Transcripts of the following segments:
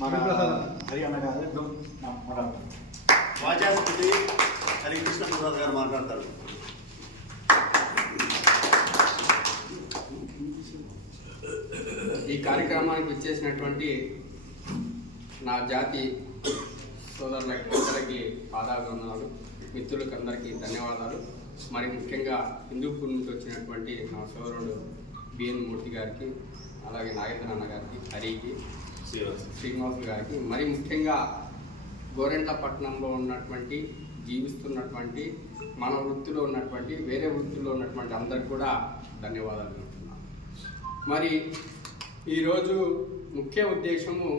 మన హరియాణా గారు వాచాస్పతి హరికృష్ణ ప్రసాద్ గారు మాట్లాడతారు. ఈ కార్యక్రమానికి వచ్చేసినటువంటి నా జాతి సోదరులకి పాదాభివందనాలు, మిత్రులకు అందరికీ ధన్యవాదాలు. మరి ముఖ్యంగా హిందూపూర్ నుంచి వచ్చినటువంటి నా సోదరుడు బిఎన్ మూర్తి గారికి, అలాగే నాగేంద్ర అన్న గారికి, హరికి, శ్రీనివాసులు గారికి, మరి ముఖ్యంగా గోరెంట్లపట్నంలో ఉన్నటువంటి జీవిస్తున్నటువంటి మన వృత్తిలో ఉన్నటువంటి వేరే వృత్తిలో ఉన్నటువంటి అందరికి కూడా ధన్యవాదాలు చెప్తున్నాను. మరి ఈరోజు ముఖ్య ఉద్దేశము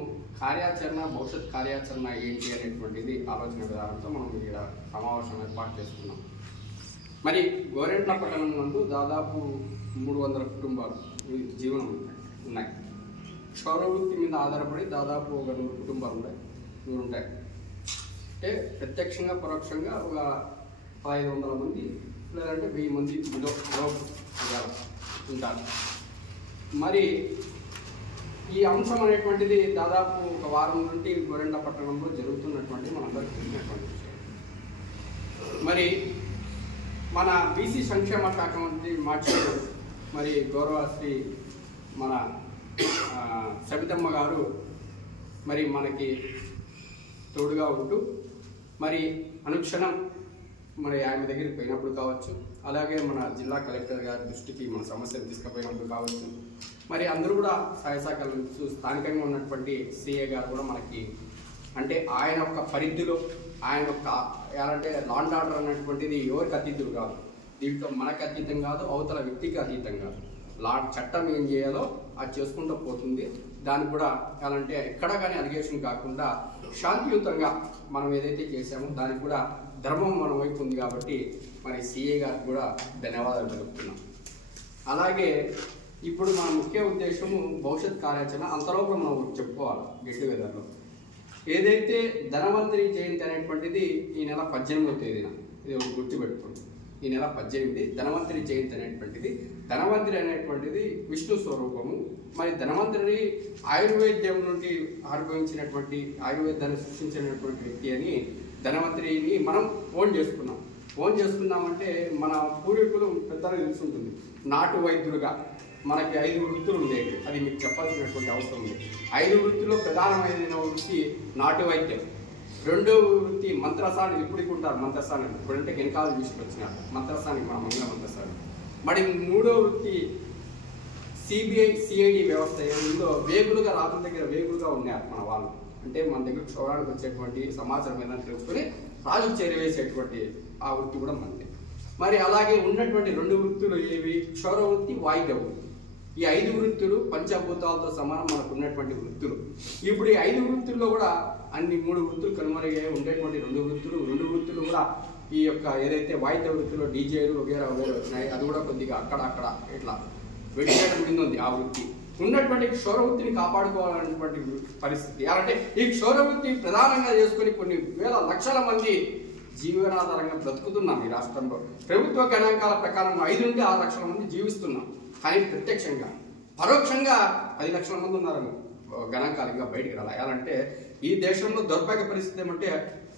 కార్యాచరణ, భవిష్యత్ కార్యాచరణ ఏంటి అనేటువంటిది ఆలోచన విధానంతో మనం ఇక్కడ సమావేశం ఏర్పాటు చేసుకున్నాం. మరి గోరెంట్లపట్నం నందు దాదాపు 300 కుటుంబాలు జీవనం ఉన్నాయి. క్షౌర వృత్తి మీద ఆధారపడి దాదాపు ఒక 100 కుటుంబాలు ఉంటాయి. అంటే ప్రత్యక్షంగా పరోక్షంగా ఒక 500 మంది లేదంటే 1000 మంది ఉంటారు. మరి ఈ అంశం అనేటువంటిది దాదాపు ఒక వారం నుండి గోరెంట్లపట్నంలో జరుగుతున్నటువంటి మనందరికీ తెలిసినటువంటి విషయం. మరి మన బీసీ సంక్షేమ శాఖ మంత్రి మార్చారు మరి గౌరవశ్రీ మన సబితమ్మ గారు మరి మనకి తోడుగా ఉంటూ మరి అనుక్షణం మరి ఆమె దగ్గరికి పోయినప్పుడు కావచ్చు, అలాగే మన జిల్లా కలెక్టర్ గారి దృష్టికి మన సమస్యలు తీసుకుపోయినప్పుడు కావచ్చు, మరి అందరూ కూడా సహాయ సహకారాలు స్థానికంగా ఉన్నటువంటి సిఏ గారు కూడా మనకి అంటే ఆయన యొక్క పరిధిలో ఆయన యొక్క అంటే లాండ్ ఆర్డర్ అనేటువంటిది ఎవరికి అతీతులు కాదు, దీంట్లో మనకు అతీతం కాదు, అవతల వ్యక్తికి అతీతం కాదు. చట్టం ఏం చేయాలో అది చేసుకుంటూ పోతుంది. దానికి కూడా ఎలాంటే ఎక్కడ కానీ అలిగేషన్ కాకుండా శాంతియుతంగా మనం ఏదైతే చేసామో దానికి కూడా ధర్మం మన వైపు ఉంది కాబట్టి మరి సిఏ గారికి కూడా ధన్యవాదాలు తెలుపుతున్నాం. అలాగే ఇప్పుడు మన ముఖ్య ఉద్దేశము భవిష్యత్ కార్యాచరణ. అంతలోపు మనం చెప్పుకోవాలి గెట్ టుగెదర్లో ఏదైతే ధనవంతరి జయంతి అనేటువంటిది ఈ నెల 18వ తేదీన, ఇది గుర్తుపెట్టుకోండి, ఈ నెల 18 ధనవంతరి జయంతి అనేటువంటిది. ధనవంతరి అనేటువంటిది విష్ణు స్వరూపము. మరి ధనవంతరి ఆయుర్వేద్యం నుండి ఆవిర్భవించినటువంటి ఆయుర్వేదాన్ని సృష్టించినటువంటి వ్యక్తి అని ధనవంతరిని మనం ఓన్ చేసుకున్నామంటే మన పూర్వీకులు పెద్దలు తెలుసుంటుంది. నాటు వైద్యులుగా మనకి 5 వృత్తులు ఉండేవి, అది మీకు చెప్పాల్సినటువంటి అవసరం ఉంది. 5 వృత్తుల్లో ప్రధానమైన వృత్తి నాటు వైద్యం, 2వ వృత్తి మంత్రసాని, ఇప్పటికి ఉంటారు మంత్రసాని, ఇప్పుడంటే వెనకాల తీసుకొచ్చినారు మంత్రసానికి, మన మంగళ మంత్రసాని. మరి 3వ వృత్తి సిఐడి వ్యవస్థ ఏదో వేగులుగా రాజుల దగ్గర వేగులుగా ఉన్నారు మన వాళ్ళు. అంటే మన దగ్గర క్షౌరానికి వచ్చేటువంటి సమాచారం ఏదైనా తెలుసుకొని రాజుకు చేరవేసేటువంటి ఆ వృత్తి కూడా మనది. మరి అలాగే ఉన్నటువంటి 2 వృత్తులు ఏవి? క్షౌర వృత్తి, వాయిద్య వృత్తి. ఈ 5 వృత్తులు పంచభూతాలతో సమానం మనకు ఉన్నటువంటి వృత్తులు. ఇప్పుడు ఈ 5 వృత్తుల్లో కూడా అన్ని 3 వృత్తులు కనుమరుగాయి. ఉండేటువంటి 2 వృత్తులు కూడా ఈ యొక్క ఏదైతే వాయిద్య వృత్తిలో డీజేలు వగేరా వచ్చినాయి, అది కూడా కొద్దిగా అక్కడ ఇట్లా వెళ్ళేయడం మీద ఉంది ఆ వృత్తి. ఉన్నటువంటి క్షౌర వృత్తిని కాపాడుకోవాలనేటువంటి పరిస్థితి. అంటే ఈ క్షౌర వృత్తి ప్రధానంగా చేసుకుని కొన్ని వేల లక్షల మంది జీవనాధారంగా బ్రతుకుతున్నాం ఈ రాష్ట్రంలో. ప్రభుత్వ గణాంకాల ప్రకారం 5 నుండి 6 లక్షల మంది జీవిస్తున్నాం. కానీ ప్రత్యక్షంగా పరోక్షంగా 10 లక్షల మంది ఉన్నారు గణాంకాలు ఇంకా బయటికి రాయాలంటే. ఈ దేశంలో దౌర్భాగ్య పరిస్థితి ఏమంటే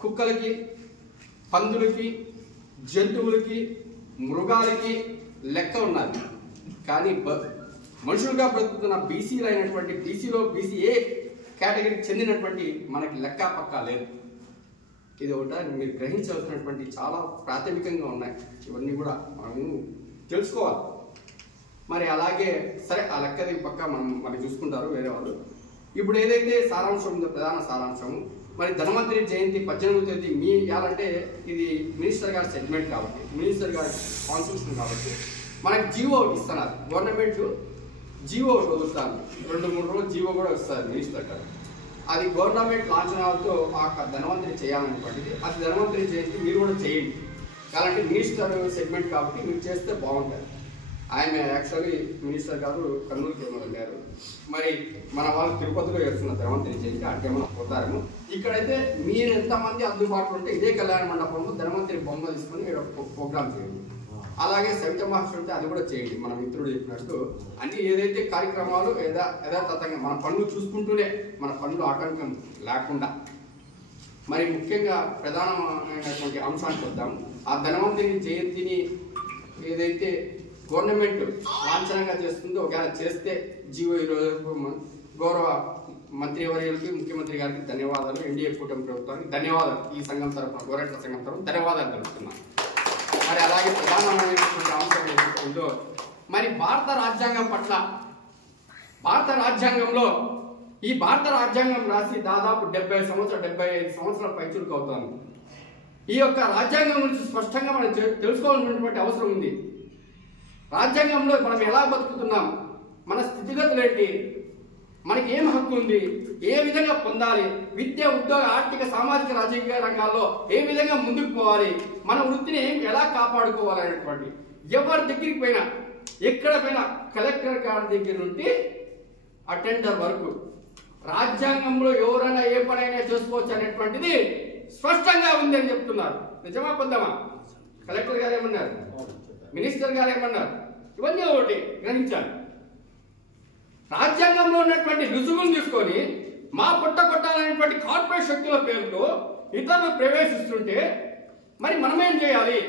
కుక్కలకి, పందులకి, జంతువులకి, మృగాలకి లెక్క ఉన్నది. కానీ మనుషులుగా బ్రతుకుతున్న బీసీలు అయినటువంటి బీసీ ఏ కేటగిరీకి చెందినటువంటి మనకి లెక్క పక్కా లేదు. ఇది ఒకటి మీరు గ్రహించాల్సినటువంటి చాలా ప్రాథమికంగా ఉన్నాయి. ఇవన్నీ కూడా మనము తెలుసుకోవాలి. మరి అలాగే సరే ఆ లెక్కది పక్క మనం చూసుకుంటారు వేరే వాళ్ళు. ఇప్పుడు ఏదైతే సారాంశం ఉందో ప్రధాన సారాంశం, మరి ధనవంతరి జయంతి 18వ తేదీ మీ ఇవ్వాలంటే ఇది మినిస్టర్ గారి సెగ్మెంట్ కాబట్టి, మినిస్టర్ గారి కాన్స్టిట్యూషన్ కాబట్టి మనకి జీవో ఇస్తున్నారు. గవర్నమెంట్ జీవో వదులుతాను, 2-3 రోజులు జీవో కూడా వస్తుంది మినిస్టర్ గారు. అది గవర్నమెంట్ లాంఛనాలతో ఆ ధనవంతరి చేయాలనేటువంటిది. అది ధనవంతరి జయంతి మీరు కూడా చేయండి. కాబట్టి మినిస్టర్ సెగ్మెంట్ కాబట్టి మీరు చేస్తే బాగుంటుంది. ఆయన యాక్చువల్లీ మినిస్టర్ గారు కర్నూలుకి వెళ్ళారు. మరి మన వాళ్ళు తిరుపతిలో చేస్తున్న ధనవంతరి జయంతి అడిగేమన్నా పోతారేమో. ఇక్కడైతే మీరు ఎంతమంది అందుబాటులో ఉంటే ఇదే కళ్యాణ మండపంలో ధనవంతరి బొమ్మ తీసుకొని ప్రోగ్రామ్ చేయండి. అలాగే సవిత మహాశివరాత్రి అది కూడా చేయండి. మన మిత్రుడు చెప్పినట్టు అన్ని ఏదైతే కార్యక్రమాలు యథాతథంగా మన పనులు చూసుకుంటూనే మన పనులు ఆటంకం లేకుండా. మరి ముఖ్యంగా ప్రధానమైనటువంటి అంశానికి వద్దాం. ఆ ధనవంతుని జయంతిని ఏదైతే గవర్నమెంట్ లాంఛనంగా చేస్తుందో, ఒకవేళ చేస్తే జీవో ఈరోజు గౌరవ మంత్రివర్యులకి, ముఖ్యమంత్రి గారికి ధన్యవాదాలు, ఎన్డీఏ కూటమి ప్రభుత్వానికి ధన్యవాదాలు, ఈ సంఘం తరఫున, గోరెట్ల సంఘం తరఫున ధన్యవాదాలు తెలుపుతున్నాను. మరి అలాగే ప్రధానమైనటువంటి అంశం ఏదైతే ఉందో, మరి భారత రాజ్యాంగం పట్ల, భారత రాజ్యాంగంలో ఈ భారత రాజ్యాంగం రాసి దాదాపు 75 సంవత్సరాల పైచులకు అవుతుంది. ఈ యొక్క రాజ్యాంగం గురించి స్పష్టంగా మనం తెలుసుకోవాల్సినటువంటి అవసరం ఉంది. రాజ్యాంగంలో మనం ఎలా బతుకుతున్నాం, మన స్థితిగతులు ఏంటి, మనకి ఏం హక్కు ఉంది, ఏ విధంగా పొందాలి, విద్య, ఉద్యోగ, ఆర్థిక, సామాజిక, రాజకీయ రంగాల్లో ఏ విధంగా ముందుకు పోవాలి, మన వృత్తిని ఎలా కాపాడుకోవాలి అనేటువంటి ఎవరి దగ్గరికి పోయినా, ఎక్కడ పోయినా, కలెక్టర్ గారి దగ్గర నుండి అటెండర్ వరకు రాజ్యాంగంలో ఎవరైనా ఏ పనైనా చేసుకోవచ్చు అనేటువంటిది స్పష్టంగా ఉంది అని చెప్తున్నారు. నిజమా పొందమా? కలెక్టర్ గారు ఏమన్నారు, మినిస్టర్ గారు ఏమన్నారు, ఇవన్నీ ఒకటి గ్రహించాలి. రాజ్యాంగంలో ఉన్నటువంటి రుజువులు తీసుకొని మా పొట్ట కొట్టాలనేటువంటి కార్పొరేట్ శక్తుల పేరుతో ఇతరులు ప్రవేశిస్తుంటే మరి మనమేం చేయాలి?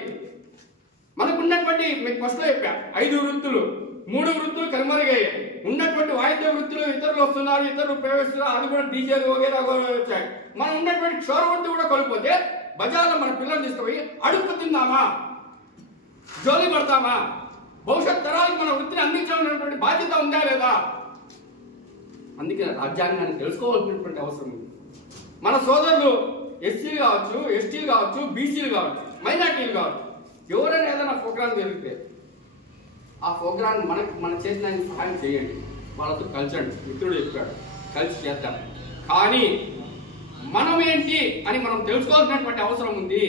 మనకున్నటువంటి, మీకు ఫస్ట్లో చెప్పా, 5 వృత్తులు, 3 వృత్తులు కనుమరుగయ్యాయి. ఉన్నటువంటి వాయిద్య వృత్తులు ఇతరులు వస్తున్నారు, ఇతరులు ప్రవేశిస్తున్నారు, అది కూడా డీజేలు వగేరా వచ్చాయి. మనం ఉన్నటువంటి క్షౌర వృత్తి కూడా కోల్పోతే బజార్లో మన పిల్లలు తీసుకుపోయి అడుక్కు తిందామా, జోలి పడతామా? భవిష్యత్ తరాలకు మన వృత్తిని అందించాలనేటువంటి బాధ్యత ఉందా లేదా? అందుకే రాజ్యాంగాన్ని తెలుసుకోవాల్సినటువంటి అవసరం ఉంది. మన సోదరులు ఎస్సీలు కావచ్చు, ఎస్టీలు కావచ్చు, బీసీలు కావచ్చు, మైనార్టీలు కావచ్చు, ఎవరైనా ఏదైనా ప్రోగ్రాం జరిగితే ఆ ప్రోగ్రాం మన చేసిన సహాయం చేయండి, వాళ్ళతో కలిసండి. మిత్రుడు చెప్పాడు, కలిసి చేద్దాం. కానీ మనం ఏంటి అని మనం తెలుసుకోవాల్సినటువంటి అవసరం ఉంది.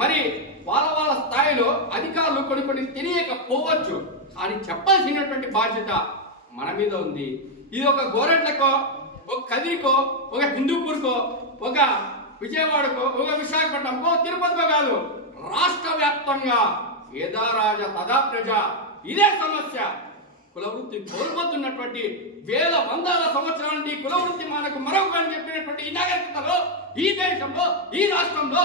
మరి వాళ్ళ స్థాయిలో అధికారులు కొన్ని తెలియకపోవచ్చు, కానీ చెప్పాల్సినటువంటి బాధ్యత మన మీద ఉంది. ఇది ఒక గోరెట్లకో, ఒక కదిరికో, ఒక హిందూపూర్కో, ఒక విజయవాడకో, ఒక విశాఖపట్నంకో, తిరుపతికో కాదు, రాష్ట్ర వ్యాప్తంగా యథా రాజ తదా ప్రజ, ఇదే సమస్య. కులవృత్తి కోల్పోతున్నటువంటి వేల వందల సంవత్సరాల నుండి కులవృత్తి మనకు మరొక అని చెప్పినటువంటి ఈ నాగరికతలో, ఈ దేశంలో, ఈ రాష్ట్రంలో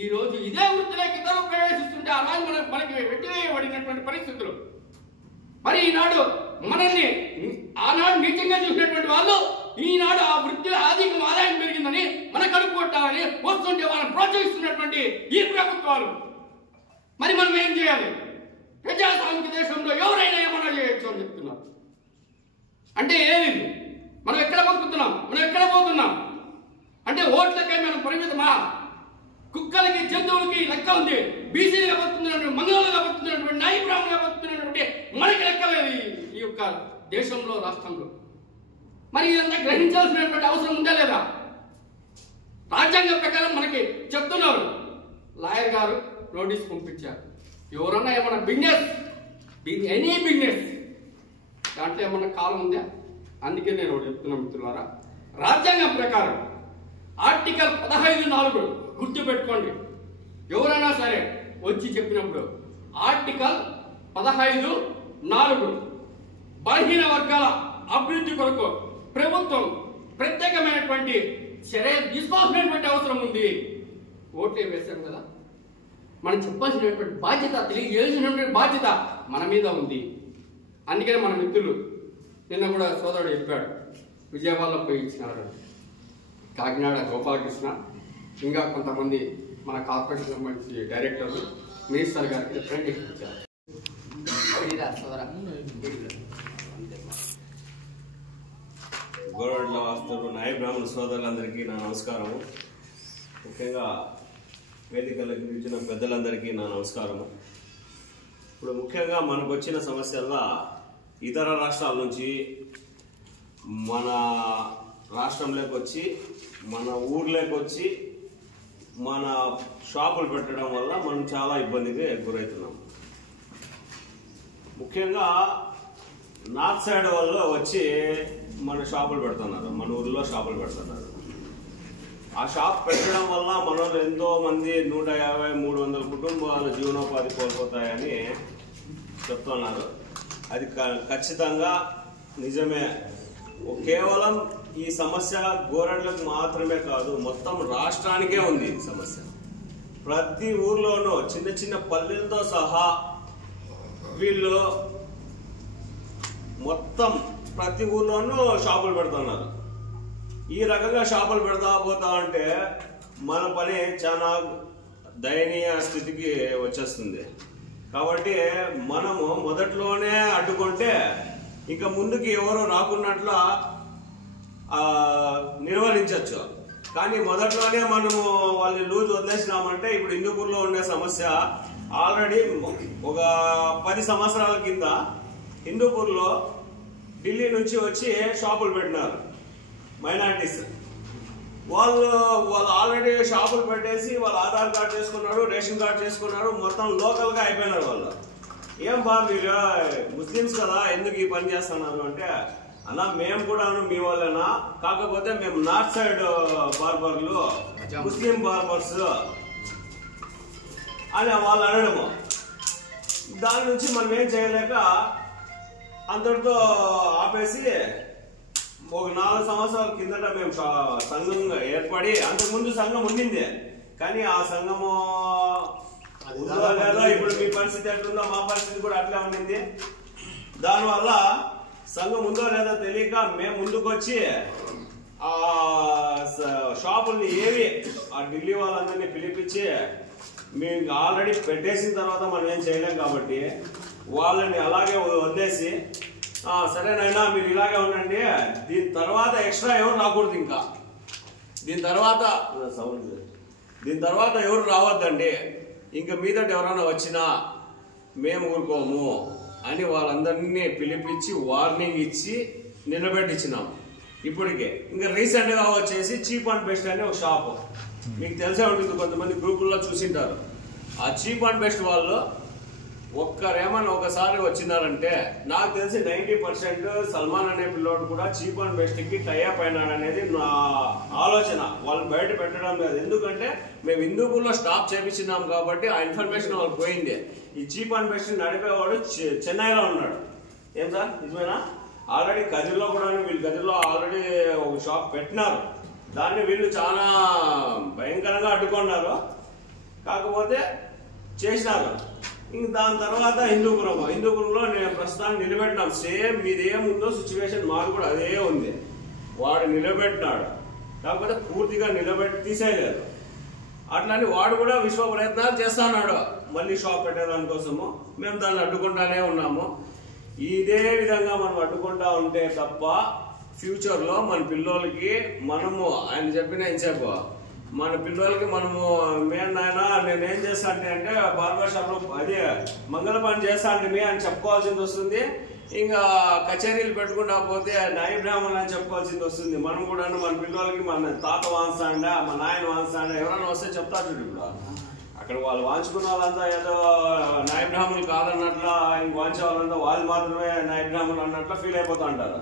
ఈ రోజు ఇదే వృత్తిలోకి ఇతరులు ప్రవేశిస్తుంటే అలాగే మనకి వెట్టివేయబడినటువంటి పరిస్థితులు. మరి ఈనాడు మనల్ని ఆనాడు నీచంగా చూసినటువంటి వాళ్ళు ఈనాడు ఆ వృత్తిలో అధిక ఆదాయం పెరిగిందని మన కడుపు కొట్టాలని వస్తుంటే వాళ్ళని ప్రోత్సహిస్తున్నటువంటి ఈ ప్రభుత్వాలు. మరి మనం ఏం చేయాలి? ప్రజాస్వామిక దేశంలో ఎవరైనా ఏమన్నా చేయొచ్చు అని చెప్తున్నారు. అంటే ఏది? మనం ఎక్కడ బతుకుతున్నాం, మనం ఎక్కడ పోతున్నాం? అంటే ఓట్లకే మనం పరిమితమా? కుక్కలకి, జంతువులకి లెక్క ఉంది. బీసీలుగా బతుకుతున్నటువంటి, మంగళంగా బతుకుతున్నటువంటి, నాయి బ్రాహ్మణులుగా బతుకుతున్నటువంటి మనకి లెక్కలేదు ఈ యొక్క దేశంలో, రాష్ట్రంలో. మరి ఇదంతా గ్రహించాల్సినటువంటి అవసరం ఉందా లేదా? రాజ్యాంగం ప్రకారం మనకి చెప్తున్నారు. లాయర్ గారు నోటీస్ పంపించారు, ఎవరన్నా ఏమన్నా బిజినెస్, ఎనీ బిజినెస్ దాంట్లో ఏమన్నా కాలం ఉందా? అందుకే నేను ఒకటి చెప్తున్నా మిత్రులారా, రాజ్యాంగం ప్రకారం ఆర్టికల్ 15(4) గుర్తు పెట్టుకోండి. ఎవరైనా సరే వచ్చి చెప్పినప్పుడు ఆర్టికల్ 15(4) బలహీన వర్గాల అభివృద్ధి కొరకు ప్రభుత్వం ప్రత్యేకమైనటువంటి చర్యలు తీసుకోవాల్సినటువంటి అవసరం ఉంది. ఓట్లే వేశాం కదా, మనం చెప్పాల్సినటువంటి బాధ్యత, తెలియజేయాల్సినటువంటి బాధ్యత మన మీద ఉంది. అందుకనే మన మిత్రులు నిన్న కూడా సోదరుడు చెప్పాడు, విజయవాడలో పోయి ఇచ్చినారు. కాకినాడ గోపాలకృష్ణ, ఇంకా కొంతమంది మన కార్పొరేషన్ సంబంధించి డైరెక్టర్లు, మినిస్టర్ గారికి రిప్రజెంటేషన్ ఇచ్చారు. గోరడ్ల వాస్తులు, నాయ బ్రాహ్మణ సోదరులందరికీ నా నమస్కారము. ముఖ్యంగా వేదికలకు ఇచ్చిన పెద్దలందరికీ నా నమస్కారము. ఇప్పుడు ముఖ్యంగా మనకు వచ్చిన సమస్యల్లో ఇతర రాష్ట్రాల నుంచి మన రాష్ట్రంలోకి వచ్చి, మన ఊర్లోకి వచ్చి మన షాపులు పెట్టడం వల్ల మనం చాలా ఇబ్బందికి గురవుతున్నాం. ముఖ్యంగా నార్త్ సైడ్ వాళ్ళు వచ్చి మన షాపులు పెడుతున్నారు, మన ఊర్లో షాపులు పెడుతున్నారు. ఆ షాప్ పెట్టడం వల్ల మనలో ఎంతో మంది 150-300 కుటుంబాలు జీవనోపాధి కోల్పోతాయని చెప్తున్నారు. అది ఖచ్చితంగా నిజమే. కేవలం ఈ సమస్య గోరంట్లకు మాత్రమే కాదు, మొత్తం రాష్ట్రానికే ఉంది ఈ సమస్య. ప్రతి ఊర్లోనూ చిన్న చిన్న పల్లెలతో సహా వీళ్ళు మొత్తం ప్రతి ఊర్లోనూ షాపులు పెడుతున్నారు. ఈ రకంగా షాపులు పెడతా పోతా ఉంటే మన పని చాలా దయనీయ స్థితికి వచ్చేస్తుంది. కాబట్టి మనము మొదట్లోనే అడ్డుకుంటే ఇక ముందుకి ఎవరు రాకున్నట్ల నిర్వహించవచ్చు. కానీ మొదట్లోనే మనము వాళ్ళని లూజ్ వదిలేసినామంటే ఇప్పుడు హిందూపూర్లో ఉండే సమస్య ఆల్రెడీ ఒక 10 సంవత్సరాల కింద హిందూపూర్లో ఢిల్లీ నుంచి వచ్చి షాపులు పెట్టినారు మైనారిటీస్. వాళ్ళు ఆల్రెడీ షాపులు పెట్టేసి వాళ్ళు ఆధార్ కార్డు చేసుకున్నారు, రేషన్ కార్డు చేసుకున్నారు, మొత్తం లోకల్గా అయిపోయినారు. వాళ్ళు ఏం బా మీరు ముస్లిమ్స్ కదా ఎందుకు ఈ పని చేస్తున్నారు అంటే, అలా మేము కూడా మీ వాళ్ళేనా, కాకపోతే మేము నార్త్ సైడ్ బార్బర్లు ముస్లిం బార్బర్స్ అని వాళ్ళు అనడము. దాని నుంచి మనం ఏం చేయలేక అందరితో ఆపేసి ఒక 4 సంవత్సరాల కిందట మేము సంఘంగా ఏర్పడి, అంతకుముందు సంఘం ఉండింది కానీ ఆ సంఘము ఉందో లేదో ఇప్పుడు మీ పరిస్థితి ఎట్లుందో మా పరిస్థితి కూడా అట్లే ఉండింది. దానివల్ల సంఘం ఉందో లేదో తెలియక మేము ముందుకు వచ్చి ఆ షాపుల్ని ఏవి ఆ ఢిల్లీ వాళ్ళందరినీ పిలిపించి మేము ఆల్రెడీ పెట్టేసిన తర్వాత మనం ఏం చేయలేం కాబట్టి వాళ్ళని అలాగే వదిలేసి సరేనైనా మీరు ఇలాగే ఉండండి, దీని తర్వాత ఎక్స్ట్రా ఎవరు రాకూడదు, ఇంకా దీని తర్వాత ఎవరు రావద్దండి, ఇంకా మీదట ఎవరైనా వచ్చినా మేము ఊరుకోము అని వాళ్ళందరినీ పిలిపించి వార్నింగ్ ఇచ్చి నిలబెట్టించినాం. ఇప్పటికే ఇంకా రీసెంట్గా వచ్చేసి చీప్ అండ్ బెస్ట్ అనే ఒక షాపు మీకు తెలిసే ఉంటుంది, కొంతమంది గ్రూపుల్లో చూసింటారు. ఆ చీప్ అండ్ బెస్ట్ వాళ్ళు ఒక్కరేమన్నా ఒకసారి వచ్చినారంటే నాకు తెలిసి 90% సల్మాన్ అనే పిల్లోడు కూడా చీప్ అండ్ బెస్ట్ కి టైఅప్ అయినాడు అనేది నా ఆలోచన. వాళ్ళు బయట పెట్టడం లేదు, ఎందుకంటే మేము హిందూపూర్లో స్టాప్ చేపించినాం కాబట్టి ఆ ఇన్ఫర్మేషన్ వాళ్ళకి పోయింది. ఈ చీప్ అండ్ బెస్ట్ నడిపేవాడు చెన్నైలో ఉన్నాడు. ఏం సార్ నిజమేనా? ఆల్రెడీ కదిర్లో కూడా వీళ్ళు కదిర్లో ఆల్రెడీ ఒక షాప్ పెట్టినారు, దాన్ని వీళ్ళు చాలా భయంకరంగా అడ్డుకున్నారు. కాకపోతే చేసినారు. ఇంక దాని తర్వాత హిందూపురంలో నేను ప్రస్తుతానికి నిలబెట్టినాం. సేమ్ మీదేముందో సిచ్యువేషన్ మాకు కూడా అదే ఉంది. వాడు నిలబెట్టినాడు, కాకపోతే పూర్తిగా నిలబెట్టి తీసేయలేదు. అట్లాంటి వాడు కూడా విశ్వ ప్రయత్నాలు చేస్తున్నాడు మళ్ళీ షాప్ పెట్టేదానికోసము. మేము దాన్ని అడ్డుకుంటానే ఉన్నాము. ఇదే విధంగా మనం అడ్డుకుంటా ఉంటే తప్ప ఫ్యూచర్లో మన పిల్లోళ్ళకి మనము ఆయన చెప్పిన ఇంసేపు మన పిల్లలకి మనము నాయన నేనేం చేస్తా అంటే బార్బర్ షాప్ లో అదే మంగళ పని చేస్తా అంటే అని చెప్పుకోవాల్సింది వస్తుంది. ఇంకా కచేరీలు పెట్టుకుంటా పోతే నాయ బ్రాహ్మణులు అని చెప్పుకోవాల్సింది వస్తుంది. మనం కూడా మన పిల్లలకి మన తాత వాంచాండా మన నాయన వాంచాండా ఎవరైనా వస్తే చెప్తారు. ఇప్పుడు అక్కడ వాళ్ళు వాంచుకున్న వాళ్ళంతా ఏదో నాయ బ్రాహ్మణులు కాదన్నట్ల, ఇంక వాంచే వాళ్ళంతా వాళ్ళు మాత్రమే నాయ బ్రాహ్మణులు అన్నట్ల ఫీల్ అయిపోతా ఉంటారు.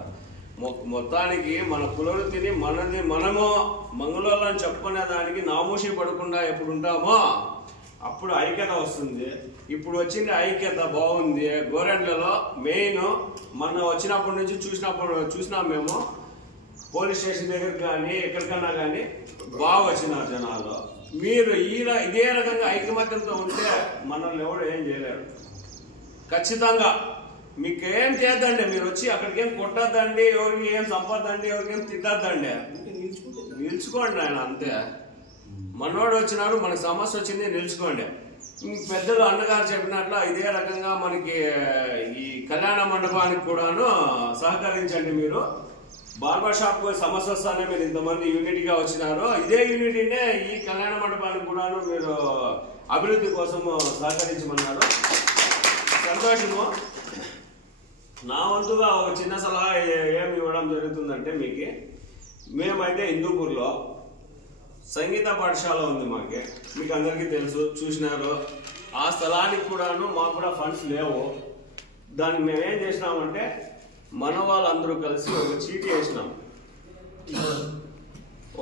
మొత్తానికి మన కులవృత్తిని మనము మంగళవాళ్ళని చెప్పుకునే దానికి నామూషి పడకుండా ఎప్పుడు ఉంటామో అప్పుడు ఐక్యత వస్తుంది. ఇప్పుడు వచ్చింది ఐక్యత బాగుంది. గోరెంట్లలో మెయిన్ మొన్న వచ్చినప్పటి నుంచి చూసినాం మేము. పోలీస్ స్టేషన్ దగ్గర కానీ ఎక్కడికన్నా కానీ బాగా వచ్చినారు జనాలు. మీరు ఇదే రకంగా ఐకమత్యంతో ఉంటే మనల్ని ఎవరు ఏం చేయలేరు. ఖచ్చితంగా మీకేం చేద్దండి, మీరు వచ్చి అక్కడికి ఏం కొట్టద్దండి, ఎవరికి ఏం సంపద్దండి, ఎవరికి ఏం తిట్టద్దండి, నిలుచుకోండి ఆయన అంతే. మనోడు వచ్చినారు, మనకి సమస్య వచ్చింది, నిలుచుకోండి. పెద్దలు అన్నగారు చెప్పినట్లు ఇదే రకంగా మనకి ఈ కళ్యాణ మండపానికి కూడాను సహకరించండి. మీరు బార్బర్ షాప్ సమస్య వస్తానే మీరు ఇంతమంది యూనిటీగా వచ్చినారు. ఇదే యూనిటీనే ఈ కళ్యాణ మండపానికి కూడాను మీరు అభివృద్ధి కోసము సహకరించమన్నారు. సంతోషము. నా వంతుగా ఒక చిన్న సలహా ఏమి ఇవ్వడం జరుగుతుందంటే మేమైతే హిందూపూర్లో సంగీత పాఠశాల ఉంది. మీకు అందరికీ తెలుసు, చూసినారు. ఆ స్థలానికి కూడాను మాకు కూడా ఫండ్స్ లేవు. దానికి మేమేం చేసినామంటే మన వాళ్ళందరూ కలిసి ఒక చీటీ వేసినాం.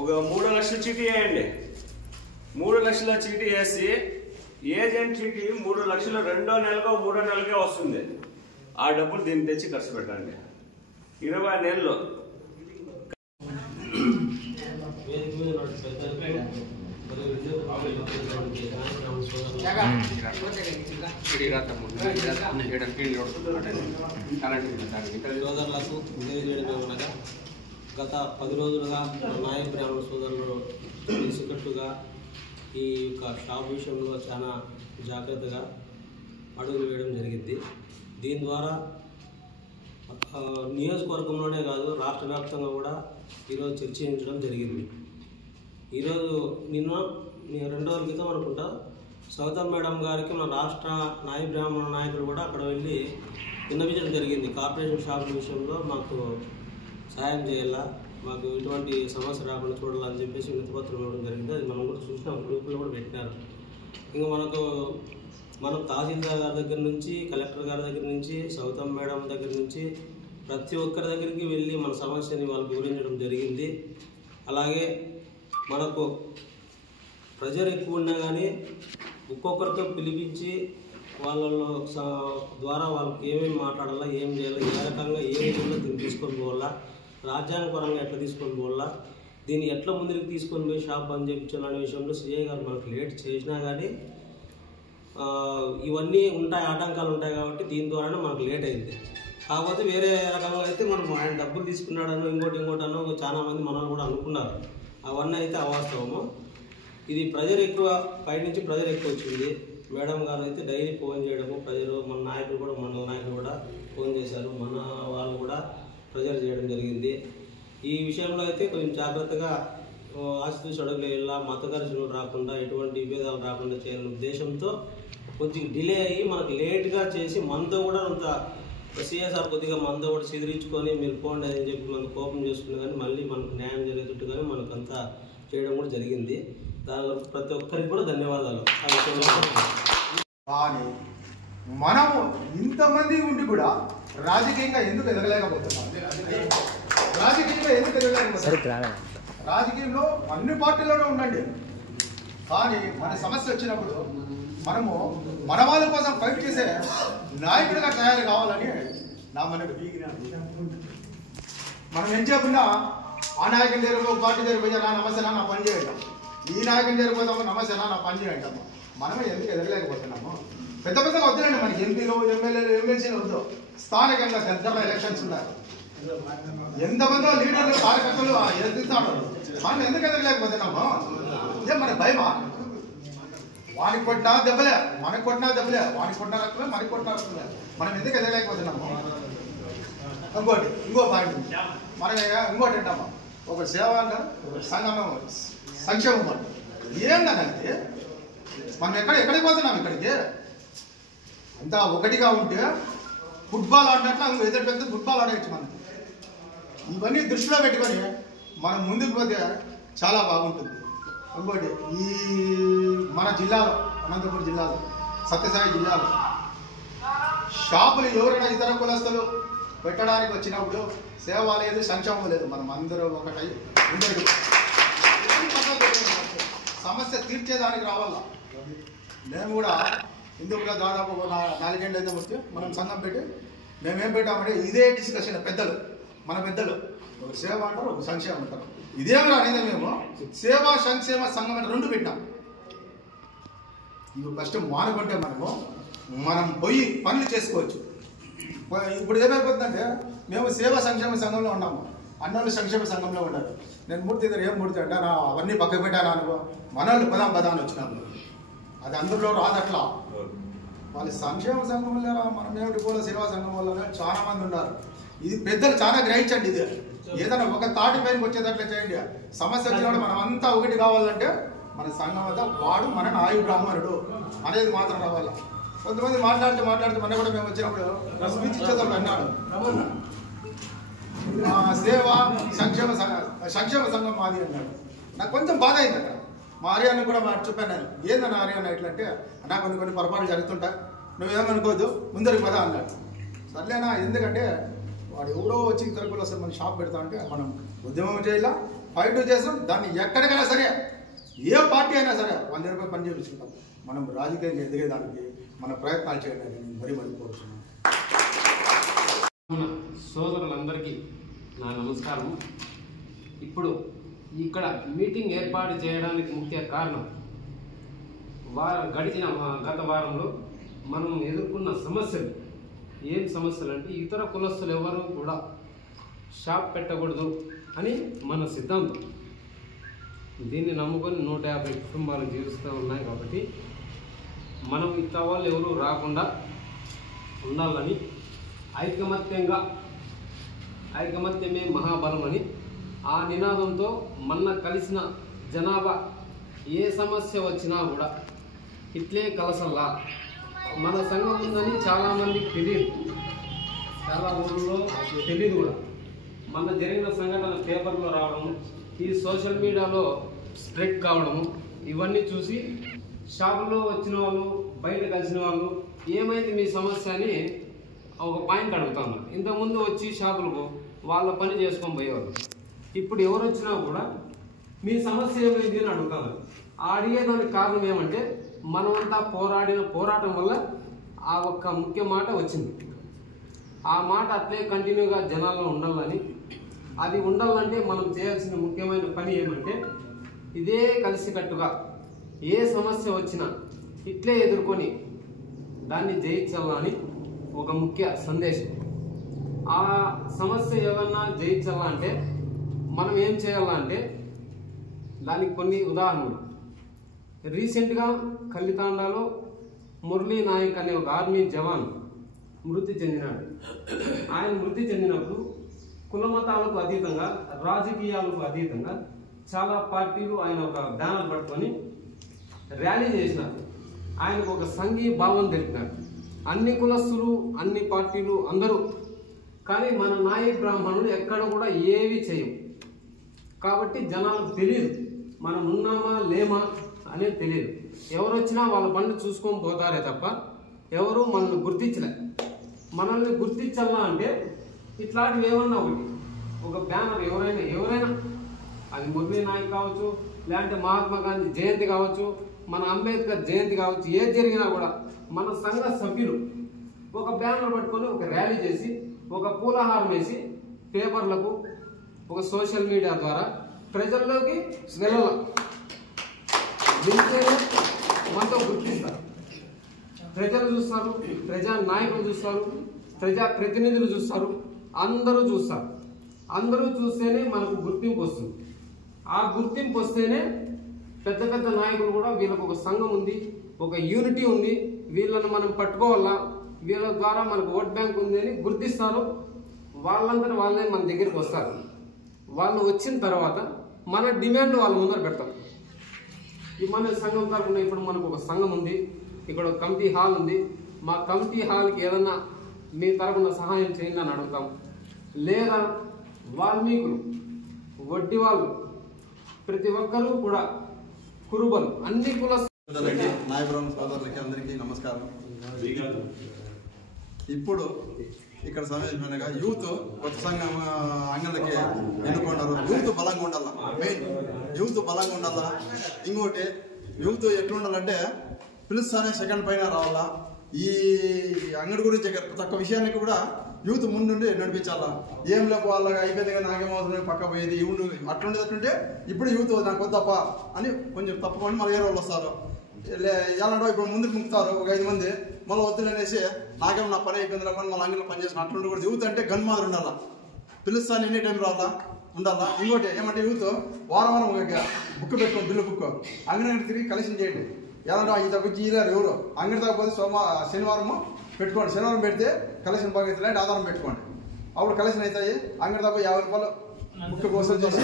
ఒక ఒక 3 లక్షల చీటీ వేయండి. 3 లక్షల చీటీ వేసి ఏజెంట్ చీటీ 3 లక్షలు 2వ నెలకో 3వ నెలకే వస్తుంది. ఆ డబ్బులు దీన్ని తెచ్చి ఖర్చు పెట్టండి. 20 నెలలు సోదరులకు తెలియజేయడమేమనగా గత 10 రోజులుగా నాయక బ్రాహ్మణ సోదరులు తెలిసికట్టుగా ఈ యొక్క షాప్ విషయంలో చాలా జాగ్రత్తగా అడుగులు వేయడం జరిగింది. దీని ద్వారా నియోజకవర్గంలోనే కాదు రాష్ట్ర వ్యాప్తంగా కూడా ఈరోజు చర్చించడం జరిగింది. ఈరోజు నిన్న 2 రోజుల క్రితం అనుకుంటా సౌతమ్ మేడం గారికి మన రాష్ట్ర నాయ బ్రాహ్మణ నాయకులు కూడా అక్కడ వెళ్ళి విన్నవించడం జరిగింది. కార్పొరేషన్ షాపుల విషయంలో మాకు సాయం చేయాలా, మాకు ఇటువంటి సమస్య రాకుండా చూడాలని చెప్పేసి వినతిపత్రం ఇవ్వడం జరిగింది. అది మనం కూడా చూసినాం, గ్రూపులో కూడా పెట్టినారు. ఇంకా మనం తహసీల్దార్ గారి దగ్గర నుంచి, కలెక్టర్ గారి దగ్గర నుంచి, సౌతమ్ మేడం దగ్గర నుంచి ప్రతి ఒక్కరి దగ్గరికి వెళ్ళి మన సమస్యని వాళ్ళకి వివరించడం జరిగింది. అలాగే మనకు ప్రెజర్ ఎక్కువ ఉన్నా కానీ ఒక్కొక్కరితో పిలిపించి వాళ్ళలో ద్వారా వాళ్ళకి ఏమేమి మాట్లాడాలా, ఏం చేయాలి, ఏ రకంగా ఏ విధంగా దీన్ని తీసుకొని పోవాలా, రాజ్యాంగపరంగా ఎట్లా తీసుకొని పోవాలా, దీన్ని ఎట్లా ముందుకు తీసుకొని పోయి షాప్ బంద్ చేయించాలనే విషయంలో సిఐ గారు మనకు లేట్ చేసినా కానీ ఇవన్నీ ఉంటాయి, ఆటంకాలు ఉంటాయి కాబట్టి దీని ద్వారానే మనకు లేట్ అయింది. కాకపోతే వేరే రకంగా అయితే మనం ఆయన డబ్బులు తీసుకున్నాడనో ఇంకోటనో చాలా మంది మనల్ని కూడా అనుకున్నారు. అవన్నీ అయితే అవాస్తవము. ఇది ప్రెజర్ ఎక్కువ, పైనుంచి ప్రెజర్ ఎక్కువ వచ్చింది. మేడం గారు అయితే డైలీ ఫోన్ చేయడము, ప్రజలు మన నాయకులు కూడా ఫోన్ చేశారు, మన వాళ్ళు కూడా ప్రెజర్ చేయడం జరిగింది. ఈ విషయంలో అయితే కొంచెం జాగ్రత్తగా ఆశిస్తూ అడుగులు వెళ్ళా, మత ఘర్షణలు రాకుండా, ఎటువంటి విభేదాలు రాకుండా చేయాలనే ఉద్దేశంతో కొంచెం డిలే అయ్యి మనకు లేట్గా చేసి మనతో కూడా అంత సిఎస్ఆర్ కొద్దిగా మనతో కూడా సిదిరించుకొని మీరు పోండి అని చెప్పి మనకు కోపం చేసుకున్నా కానీ మళ్ళీ మనకు న్యాయం జరిగేటట్టు కానీ మనకంతా చేయడం కూడా జరిగింది. దాని ప్రతి ఒక్కరికి కూడా ధన్యవాదాలు. కానీ మనము ఇంతమంది ఉండి కూడా రాజకీయంగా ఎందుకు ఎదగలేకపోతున్నాం? రాజకీయంలో అన్ని పార్టీల్లోనే ఉండండి, కానీ మన సమస్య వచ్చినప్పుడు మనము మన వాళ్ళ కోసం ఫైట్ చేసే నాయకుడిగా తయారు కావాలని నా మనకు మనం ఏం చెప్పినా ఆ నాయకుని దగ్గర పార్టీ దగ్గర పోయి నా నమస్తేనా నా పని చేయండి, ఈ నాయకుని దగ్గర పోతాము నమస్తేనా నా పని చేయండి. మనమే ఎందుకు ఎదగలేకపోతున్నాము? పెద్ద పెద్దగా వద్దులండి, మనకి ఎంపీలు ఎమ్మెల్యేలు ఎమ్మెల్సీలు వద్దు, స్థానికంగా దగ్గర ఎలక్షన్స్ ఉన్నాయి, ఎంతమందో లీడర్లు కార్యకర్తలు ఎదుగుతాడు. మనం ఎందుకు ఎదగలేకపోతున్నాము? ఇదే మన భయమా? వానికి కొట్టినా దెబ్బలే, మనకు కొట్టినా దెబ్బలే, వానికి కొట్టిన రక్తలే, మనకి కొట్టిన రక్తలే. మనం ఎందుకు ఎదగలేకపోతున్నాము? ఇంకో పాయింట్ మనం ఇంకోటి ఏంటమ్మా, ఒక సేవ అంటారు, ఒక సంఘం, సంక్షేమం అంటారు. ఏంటంటే మనం ఎక్కడికి పోతున్నాం? ఇక్కడికి అంతా ఒకటిగా ఉంటే ఫుట్బాల్ ఆడినట్లు ఇంకో ఎదురు పెద్ద ఫుట్బాల్ ఆడవచ్చు. మనం ఇవన్నీ దృష్టిలో పెట్టుకొని మనం ముందుకు పోతే చాలా బాగుంటుంది. ఇంకోటి ఈ మన జిల్లాలో, అనంతపురం జిల్లాలో, సత్యసాయి జిల్లాలో షాపులు ఎవరైనా ఇతర కులస్తులు పెట్టడానికి వచ్చినప్పుడు సేవ లేదు, సంక్షేమం లేదు, మనం అందరూ ఒకటై అందరికీ సమస్య తీర్చేదానికి రావాల. మేము కూడా హిందువుగా దాదాపు 4 ఏళ్ళు అయితే వస్తే మనం సంఘం పెట్టి మేమేం పెట్టామంటే ఇదే డిస్కషన్, పెద్దలు మన పెద్దలు ఒక సేవ అంటారు, ఒక సంక్షేమం అంటారు. ఇదేమో అనేది మేము సేవా సంక్షేమ సంఘం అని 2 పెట్టాం. ఇవి ఫస్ట్ మానుకుంటే మనం పోయి పనులు చేసుకోవచ్చు. ఇప్పుడు ఏమైపోతుందంటే మేము సేవా సంక్షేమ సంఘంలో ఉన్నాము, అన్నోళ్ళు సంక్షేమ సంఘంలో ఉన్నారు. నేను మూర్తి దగ్గర ఏం మూర్తి అంటే అవన్నీ పక్కకు పెట్టాను అనుకో, మనోళ్ళు పదాన్ని వచ్చినాము, అది అందులో రాదట్లా. వాళ్ళ సంక్షేమ సంఘం వల్ల మనం ఏమిటి కూడా సేవా సంఘం వల్ల చాలా మంది ఉన్నారు. ఇది పెద్దలు చాలా గ్రహించండి. ఇది ఏదైనా ఒక తాటి పైనకి వచ్చేటట్లే చేయండి. సమస్య వచ్చినప్పుడు మనం అంతా ఒకటి కావాలంటే మన సంఘం వద్ద వాడు మన నాయు బ్రాహ్మణుడు అనేది మాత్రం రావాలి. కొంతమంది మాట్లాడుతూ మన కూడా మేము వచ్చినప్పుడు స్పీచ్ ఇచ్చేటప్పుడు అన్నాడు, సేవ సంక్షేమ సంఘం మాది అన్నాడు. నాకు కొంచెం బాధ అయింది అక్కడ. మా హర్యానా కూడా చెప్పాను నేను, ఏందన్నా హర్యానా ఇట్లా అంటే, నాకు కొన్ని పొరపాట్లు జరుగుతుంటాయి, నువ్వేమనుకోవద్దు ముందరికి పద అన్నాడు. సర్లేనా, ఎందుకంటే వాడు ఎవడో వచ్చి తరపులు వస్తారు, మనం షాప్ పెడతా అంటే మనం ఉద్యమం చేయాల, ఫైట్ చేస్తాం. దాన్ని ఎక్కడికైనా సరే, ఏ పార్టీ అయినా సరే 100 రూపాయలు పని చేయించుకుంటాం. మనం రాజకీయంగా ఎదిగేదానికి మన ప్రయత్నాలు చేయడానికి మరీ కోరుతున్నాం. సోదరులందరికీ నా నమస్కారం. ఇప్పుడు ఇక్కడ మీటింగ్ ఏర్పాటు చేయడానికి ముఖ్య కారణం గత వారంలో మనం ఎదుర్కొన్న సమస్యలు. ఏం సమస్యలు అంటే ఇతర కులస్తులు ఎవరు కూడా షాప్ పెట్టకూడదు అని మన సిద్ధాంతం. దీన్ని నమ్ముకొని 150 కుటుంబాలు జీవిస్తూ ఉన్నాయి. కాబట్టి మనం ఇతర వాళ్ళు ఎవరు రాకుండా ఉండాలని ఐకమత్యమే మహాబలం అని ఆ నినాదంతో మొన్న కలిసిన జనాభా ఏ సమస్య వచ్చినా కూడా ఇట్లే కలసల్లా మన సంఘం ఉందని చాలామందికి తెలియదు, చాలా ఊళ్ళో తెలియదు కూడా. మన జరిగిన సంఘటన పేపర్లో రావడము, ఈ సోషల్ మీడియాలో స్ప్రెడ్ కావడము, ఇవన్నీ చూసి షాపులో వచ్చిన వాళ్ళు, బయట కలిసిన వాళ్ళు ఏమైంది మీ సమస్య అని ఒక పాయింట్ అడుగుతాను. ఇంతకుముందు వచ్చి షాపులకు వాళ్ళ పని చేసుకొని పోయేవాళ్ళు. ఇప్పుడు ఎవరు వచ్చినా కూడా మీ సమస్య ఏమైంది అని అడుగుతాను. అడిగేదానికి కారణం ఏమంటే మనమంతా పోరాటం వల్ల ఆ ఒక్క ముఖ్య మాట వచ్చింది. ఆ మాట అట్లే కంటిన్యూగా జనాల్లో ఉండాలని, అది ఉండాలంటే మనం చేయాల్సిన ముఖ్యమైన పని ఏమంటే ఇదే కలిసికట్టుగా ఏ సమస్య వచ్చినా ఇట్లే ఎదుర్కొని దాన్ని జయించాలని ఒక ముఖ్య సందేశం. ఆ సమస్య ఏమన్నా జయించాలంటే మనం ఏం చేయాలంటే దానికి కొన్ని ఉదాహరణలు. రీసెంట్గా కల్లితాండాలో మురళీ నాయక్ అనే ఒక ఆర్మీ జవాన్ మృతి చెందినాడు. ఆయన మృతి చెందినప్పుడు కులమతాలకు అతీతంగా, రాజకీయాలకు అతీతంగా చాలా పార్టీలు ఆయన ఒక బ్యానర్ పట్టుకొని ర్యాలీ చేసినారు. ఆయనకు ఒక సంఘీయ భావం తెలిపినారు. అన్ని కులస్తులు, అన్ని పార్టీలు అందరూ. కానీ మన నాయి బ్రాహ్మణులు ఎక్కడ కూడా ఏవి చేయం. కాబట్టి జనాలకు తెలియదు మనం ఉన్నామా లేమా అనేది తెలియదు. ఎవరు వచ్చినా వాళ్ళ పనులు చూసుకొని పోతారే తప్ప ఎవరు మనల్ని గుర్తించలే. మనల్ని గుర్తించాలా అంటే ఇట్లాంటివి ఏమన్నా ఒక బ్యానర్ ఎవరైనా అది మురళీ నాయక్ కావచ్చు, లేదంటే మహాత్మా గాంధీ జయంతి కావచ్చు, మన అంబేద్కర్ జయంతి కావచ్చు, ఏది జరిగినా కూడా మన సంఘ సభ్యులు ఒక బ్యానర్ పట్టుకొని ఒక ర్యాలీ చేసి ఒక పూలహారం వేసి పేపర్లకు, ఒక సోషల్ మీడియా ద్వారా ప్రజల్లోకి వెళ్తేనే మనతో గుర్తిస్తారు. ప్రజలు చూస్తారు, ప్రజా నాయకులు చూస్తారు, ప్రజా ప్రతినిధులు చూస్తారు, అందరూ చూస్తారు. అందరూ చూస్తేనే మనకు గుర్తింపు వస్తుంది. ఆ గుర్తింపు వస్తేనే పెద్ద పెద్ద నాయకులు కూడా వీళ్ళకు ఒక సంఘం ఉంది, ఒక యూనిటీ ఉంది, వీళ్ళని మనం పట్టుకోవాలా, వీళ్ళ ద్వారా మనకు ఓట్ బ్యాంక్ ఉంది అని గుర్తిస్తారు. వాళ్ళందరూ వాళ్ళే మన దగ్గరికి వస్తారు. వాళ్ళు వచ్చిన తర్వాత మన డిమాండ్ వాళ్ళ ముందర పెడతాం. ఈ మన సంఘం తరఫున ఇప్పుడు మనకు ఒక సంఘం ఉంది, ఇక్కడ ఒక కమిటీ హాల్ ఉంది. మా కమిటీ హాల్కి ఏదన్నా మీ తరఫున సహాయం చేయండి అని అడుగుతాం. లేదా వాల్మీకులు, వడ్డీ వాళ్ళు, ప్రతి ఒక్కరూ కూడా కురుబలు, అన్ని కుల నాయబ్రాహ్మణ సోదరులకి అందరికీ నమస్కారం. ఇప్పుడు ఇక్కడ సమావేశమైనగా యూత్ కొత్త సంఘం అంగళ్ళకి ఎన్నుకున్నారు. యూత్ బలంగా ఉండాలా, మెయిన్ యూత్ బలంగా ఉండాలా. ఇంకోటి యూత్ ఎట్లుండాలంటే పిలుస్తానే సెకండ్ పైన రావాలా. ఈ అంగడి గురించి తక్కువ విషయానికి కూడా యూత్ ముందుండి నడిపించాలా. ఏం లేక వాళ్ళగా అయిపోయింది కానీ నాకేమవుతుంది పక్క పోయేది ఇవుండు అట్లుంటే ఇప్పుడు యూత్ నాకు వద్దప్ప అని కొంచెం తప్పుకొని మళ్ళీ వేరే వాళ్ళు వస్తారు. ఎలాంటి ఇప్పుడు ముందుకు ముక్తారు ఒక 5 మంది, మళ్ళీ వద్దులనేసి నాకేమో నా పని అయిపోయింది లేకపోతే మళ్ళీ అంగడిలో పని చేసిన అట్లుండి కూడా యూత్ అంటే గన్ మాదిరి ఉండాలా. పిలుస్తాను ఎనీ టైం రావాలా ఉండాలా. ఇంకోటి ఏమంటే యూత్ వారం ఒక బుక్ పెట్టుకోండి, బిల్లు బుక్ అంగడి తిరిగి కలెక్షన్ చేయండి. ఎలాంటి ఈ తగ్గించి ఇలారు ఎవరు అంగడి తగ్గపోతే శనివారము పెట్టుకోండి. శనివారం పెడితే కలెక్షన్ బాగా అవుతుంది, ఆధారం పెట్టుకోండి. అప్పుడు కలెక్షన్ అవుతాయి. అంగడి తగ్గ 50 రూపాయలు బుక్ కోసం చేసి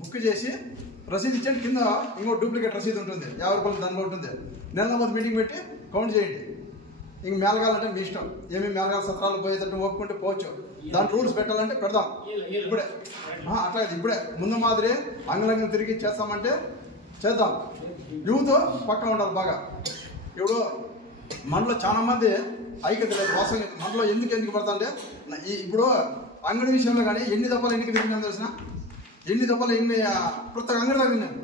బుక్ చేసి రసీదు ఇచ్చండి. కింద ఇంకో డూప్లికేట్ రసీదు ఉంటుంది, 50 రూపాయలు దానిలో ఉంటుంది. నెల మీటింగ్ పెట్టి కౌంట్ చేయండి. ఇంక మేలగాలంటే మీ ఇష్టం. ఏమేమి మేలగాల సత్రాలు పోయేటట్టు ఒప్పుకుంటే పోవచ్చు. దాని రూల్స్ పెట్టాలంటే పెడదాం ఇప్పుడే. అట్లా ఇప్పుడే ముందు మాదిరి అంగళంగా తిరిగి చేస్తామంటే చేద్దాం. యూత్ పక్క ఉండాలి బాగా. ఇప్పుడు మనలో చాలా మంది ఐక్యత లేదు. వాస్తవం మనలో ఎందుకు పడతా అంటే ఇప్పుడు అంగడి విషయంలో కానీ ఎన్ని దఫాలు ఎన్నిక తిరిగినా తెలిసిన ఎన్ని దఫాలు ఎన్ని ప్రతి అంగడిలో తిన్నాను.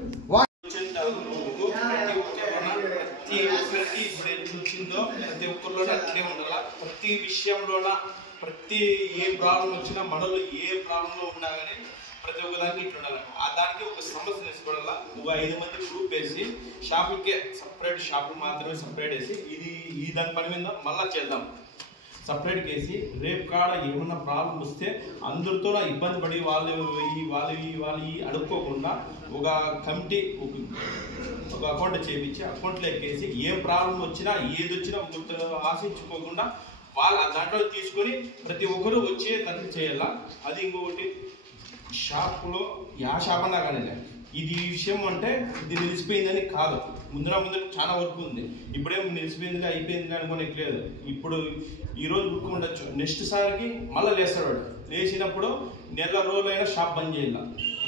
ప్రతి ఒక్కరికి ఇప్పుడు ఎట్లా వచ్చిందో ప్రతి ఒక్కరిలోనే అట్లే ఉండాల. ప్రతి విషయంలోన ప్రతి ఏ ప్రాబ్లం వచ్చినా మనలో ఏ ప్రాబ్లంలో ఉన్నా కానీ ప్రతి ఒక్కదానికి ఇట్లా ఉండాలి. దానికి ఒక సమస్య తీసుకోవాలా. ఒక 5 మంది గ్రూప్ వేసి షాపులకే సపరేట్ షాపు మాత్రమే సపరేట్ వేసి ఈ దాని పని మీద మళ్ళా చేద్దాం. సపరేట్ వేసి రేపు కాడ ఏమన్నా ప్రాబ్లం వస్తే అందరితో ఇబ్బంది పడి వాళ్ళు అడుక్కోకుండా ఒక కమిటీ ఒక అకౌంట్ చేయించి అకౌంట్లో ఎక్కేసి ఏ ప్రాబ్లం వచ్చినా ఏది వచ్చినా ఒకరితో ఆశించుకోకుండా వాళ్ళు దాంట్లో తీసుకొని ప్రతి ఒక్కరు వచ్చేటట్టు చేయాల. అది ఇంకొకటి షాపులో షాప్ అన్నా కానీ ఇది విషయం అంటే ఇది నిలిచిపోయిందని కాదు. ముందర చాలా వర్క్ ఉంది. ఇప్పుడేం నిలిచిపోయిందిగా అయిపోయిందిగా అనుకోనిట్లేదు. ఇప్పుడు ఈరోజు ఉండొచ్చు, నెక్స్ట్ సారికి మళ్ళీ లేస్తాడు. వాడు లేచినప్పుడు నెల రోజులైనా షాప్ బంద్ చేయాల.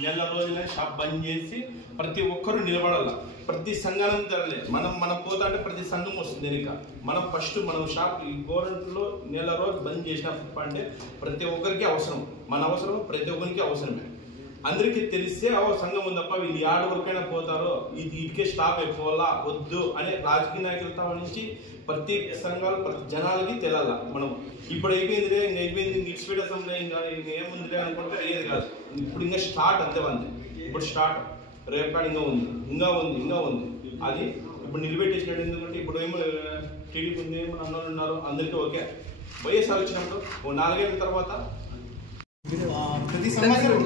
నెల రోజులైనా షాప్ బంద్ చేసి ప్రతి ఒక్కరు నిలబడాల. ప్రతి సంఘాలను తరలే మనం పోతా అంటే ప్రతి సంఘం వస్తుంది వెనుక. మనం ఫస్ట్ మనం షాప్ ఈ గవర్నమెంట్లో నెల రోజు బంద్ చేసినప్పుడు అంటే ప్రతి ఒక్కరికి అవసరం. మన అవసరం ప్రతి ఒక్కరికి అవసరమే. అందరికీ తెలిస్తే సంఘం ఉందప్ప వీళ్ళు ఆడ వరకైనా పోతారో ఇటుకే స్టాప్ అయిపోవాలా వద్దు అనే రాజకీయ నాయకులతో నుంచి ప్రతి సంఘాలు ప్రతి జనాలకి తెలియాల. మనం ఇప్పుడు అయిపోయిందిలే ఇంకా అయిపోయింది నిడిచిపెట్టేస్తాంలే ఇంకా ఏముందిలే అనుకుంటే అయ్యేది కాదు. ఇప్పుడు ఇంకా స్టార్ట్ అంతే ఉంది. ఇప్పుడు స్టార్ట్ రేపు కాడ ఇంకా ఉంది. అది ఇప్పుడు నిలబెట్టేసినట్టు. ఎందుకంటే ఇప్పుడు ఏమో టీడీపీ ఉంది, ఏమో అన్నోళ్ళు ఉన్నారు, అందరికీ ఓకే. వైఎస్ఆర్ వచ్చినప్పుడు 4 ఏళ్ళ తర్వాత ప్రతి సంవత్సరం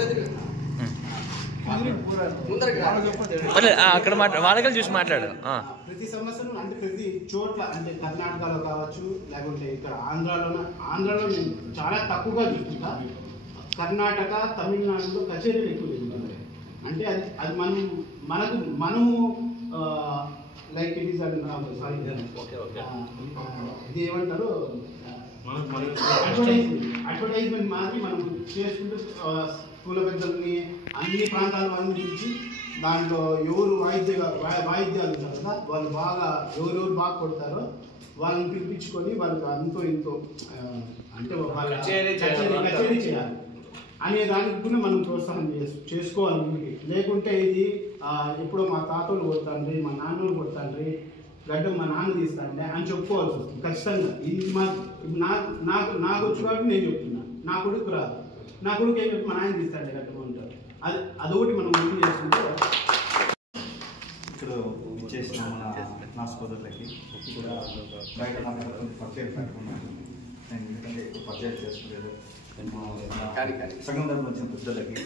అక్కడ వాళ్ళకి చూసి మాట్లాడు. ప్రతి సంవత్సరం అంటే ప్రతి చోట్ల అంటే కర్ణాటకలో కావచ్చు, లేకుంటే ఇక్కడ ఆంధ్రాలో నేను చాలా తక్కువగా చూస్తుంటా. కర్ణాటక, తమిళనాడులో కచేరీలు ఎక్కువ జరుగుతుంది. అంటే అది మనము లైక్ ఇట్ ఈస్ సారీ ఇది ఏమంటారు అడ్వర్టైజ్మెంట్ మాత్రం మనం చేసుకుంటూ పూల పెద్దల్ని అన్ని ప్రాంతాల వాళ్ళని పిలిచి దాంట్లో ఎవరు వాయిద్యాలు ఉంటారు కదా, వాళ్ళు బాగా ఎవరెవరు బాగా కొడతారో వాళ్ళని పిలిపించుకొని వాళ్ళకి అంతో ఇంతో అంటే వాళ్ళ కచేరీ చేయాలి అనే దానికి కూడా మనం ప్రోత్సాహం చేసుకోవాలి ముందుకి. లేకుంటే ఇది ఎప్పుడో మా తాతలు కొడతాండ్రి, మా నాన్నలు కొడతాండ్రి, గడ్డం మా నాన్న తీస్తాండే అని చెప్పుకోవాల్సి వస్తుంది ఖచ్చితంగా. ఇది నాకు వచ్చు కాబట్టి నేను చెప్తున్నా. నా కొడుకు రాదు, నా కొడుకు ఏం చెప్పి మా నాన్న తీస్తాండే గడ్డం అంటారు. అదొకటి మనం ముందు చేసుకుంటే ఇక్కడ చేసిన నా సోదరులకి కూడా బయట పరిచయం పెట్టుకున్నాను. నేను ఎందుకంటే ఎక్కువ పరిచయం చేసుకోలేదు. సంఘం తరపున వచ్చిన పెద్దలకి,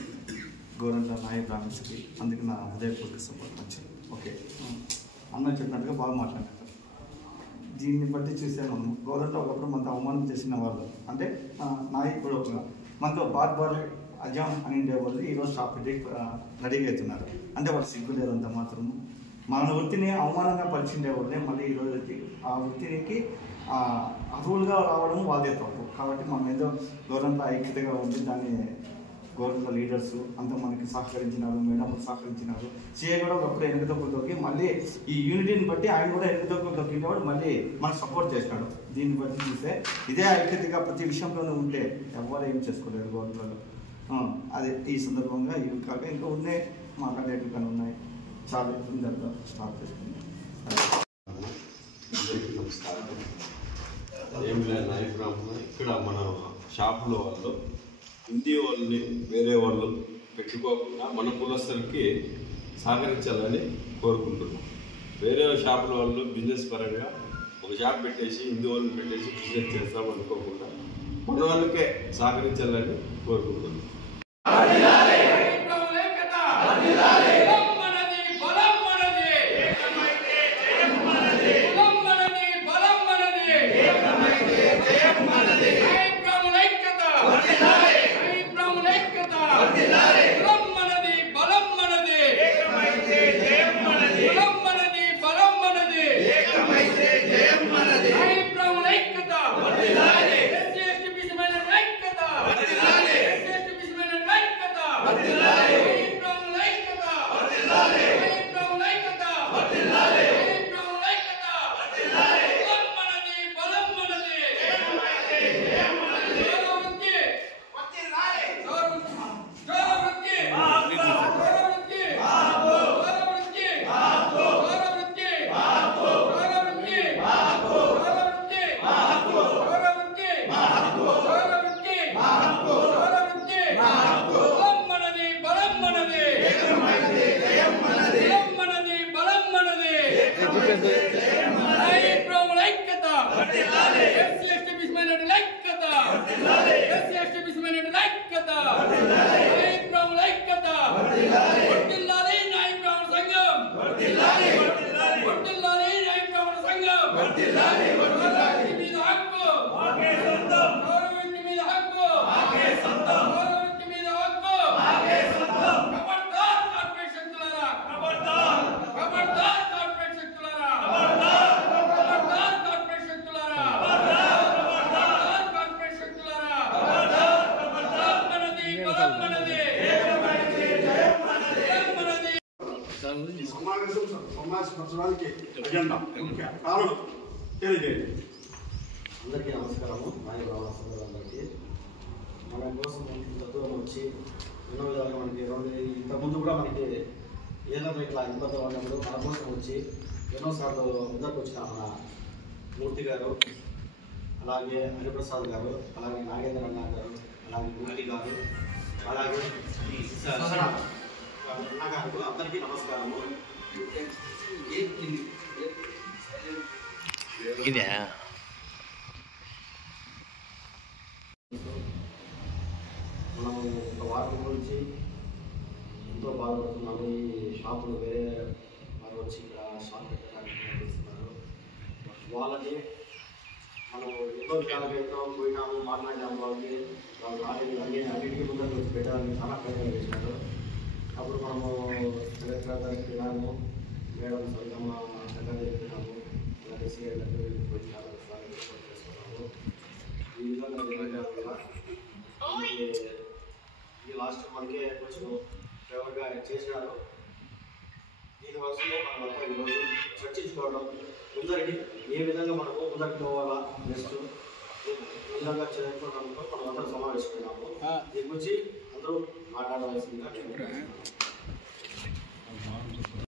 గవర్నమెంట్ నాయ బ్రాహ్మణ్స్కి అందుకు నా హృదయపూర్వక సపోర్ట్ వచ్చింది. ఓకే, అన్న చెప్పినట్టుగా బాగా మాట్లాడారు. దీన్ని బట్టి చూస్తే మనం గవర్నమెంట్లో ఒకప్పుడు మనతో అవమానం చేసిన వాళ్ళు అంటే నాయకుడు మనతో బార్ అజాం అని ఉండేవాళ్ళు ఈరోజు షాప్ పెట్టి రెడీగా అవుతున్నారు. అంటే వాళ్ళు సిగ్గు లేదంత మాత్రము. మన వృత్తిని అవమానంగా పరిచిండేవాళ్ళే మళ్ళీ ఈరోజు ఆ వృత్తికి అర్హులుగా రావడం వాళ్ళే తప్పు. కాబట్టి మనం ఏదో గవర్నమెంట్లో ఐక్యతగా ఉంది, దాన్ని గవర్నమెంట్ లీడర్స్ అంతా మనకి సహకరించినారు, మేడం సహకరించినారు. సీఏ కూడా ఒకప్పుడు ఎన్నికతోకు తొక్కి మళ్ళీ ఈ యూనిటీని బట్టి ఆయన కూడా ఎన్నికతోకు తొక్కినప్పుడు మళ్ళీ మనకు సపోర్ట్ చేసినాడు. దీన్ని బట్టి చూస్తే ఇదే ఐక్యతగా ప్రతి విషయంలోనూ ఉంటే ఎవరు ఏం చేసుకోలేరు గవర్నమెంట్లో. అదే ఈ సందర్భంగా ఇవి కాక ఇంకా ఉన్నాయి మాట్లాడేటివి కానీ ఉన్నాయి. చాలా దాంట్లో స్టార్ట్ చేసుకుంది. ఏం లేదు నాయ బ్రాహ్మణ ఇక్కడ మన షాపులో వాళ్ళు హిందీ వాళ్ళని వేరే వాళ్ళు పెట్టుకోకుండా మన కులస్తులకి సహకరించాలని కోరుకుంటున్నాం. వేరే షాపుల వాళ్ళు బిజినెస్ పరంగా ఒక షాప్ పెట్టేసి హిందీ వాళ్ళని పెట్టేసి బిజినెస్ చేస్తాం అనుకోకుండా మన వాళ్ళకే సహకరించాలని కోరుకుంటున్నాం. సమావేశపరచడానికి అజెండా ముఖ్య కారణం తెలియజేయండి. అందరికీ నమస్కారము. నాయ అందరికీ మన కోసం ఇంత దూరం వచ్చి ఎన్నో విధాలుగా మనకి ఇంతకుముందు కూడా మనకి ఏదైనా ఇట్లా ఇబ్బంది ఉన్నప్పుడు మన కోసం వచ్చి ఎన్నోసార్లు ముందరకు వచ్చిన మన మూర్తి గారు, అలాగే హరిప్రసాద్ గారు, అలాగే నాగేంద్ర అన్న గారు, అలాగే మూర్తి గారు, అలాగే అన్న గారు, అందరికీ నమస్కారము. ఇదే మనం ఒక వారం నుంచి ఎంతో బాధపడుతున్నాము. ఈ షాపులు వేరే వారు వచ్చి ఇక్కడ షాప్ పెట్టడానికి ప్రయత్నిస్తున్నారు. వాళ్ళని మనం ఎన్నో విధాలుగా ఎన్నో పోయినాము, మాట్లాడినాము. వాళ్ళు అన్నింటికి ముందరికి వచ్చి పెట్టడానికి చాలా ప్రయత్నం చేసినారు. అప్పుడు మనము కలెక్టర్ దగ్గరికి వెళ్ళాము, మేడం సరిగ్గా చక్కగా చెప్పినాము, అలాగే సీఎం దగ్గరికి పోయి చాలా చేసుకున్నాము. ఈ విధంగా జరగడం ఈ లాస్ట్ మనకే కొంచెం ఫేవర్గా చేసినారు. దీనివల్లనే మనం అంతా ఈరోజు చర్చించుకోవడం, ముందరికి ఏ విధంగా మనము ముందరికి పోవాలా, నెక్స్ట్ ఈ విధంగా చేసుకోవడంతో మనం అందరూ సమావేశమైనాము. దీని గురించి అందరూ మాట్లాడవలసిందిగా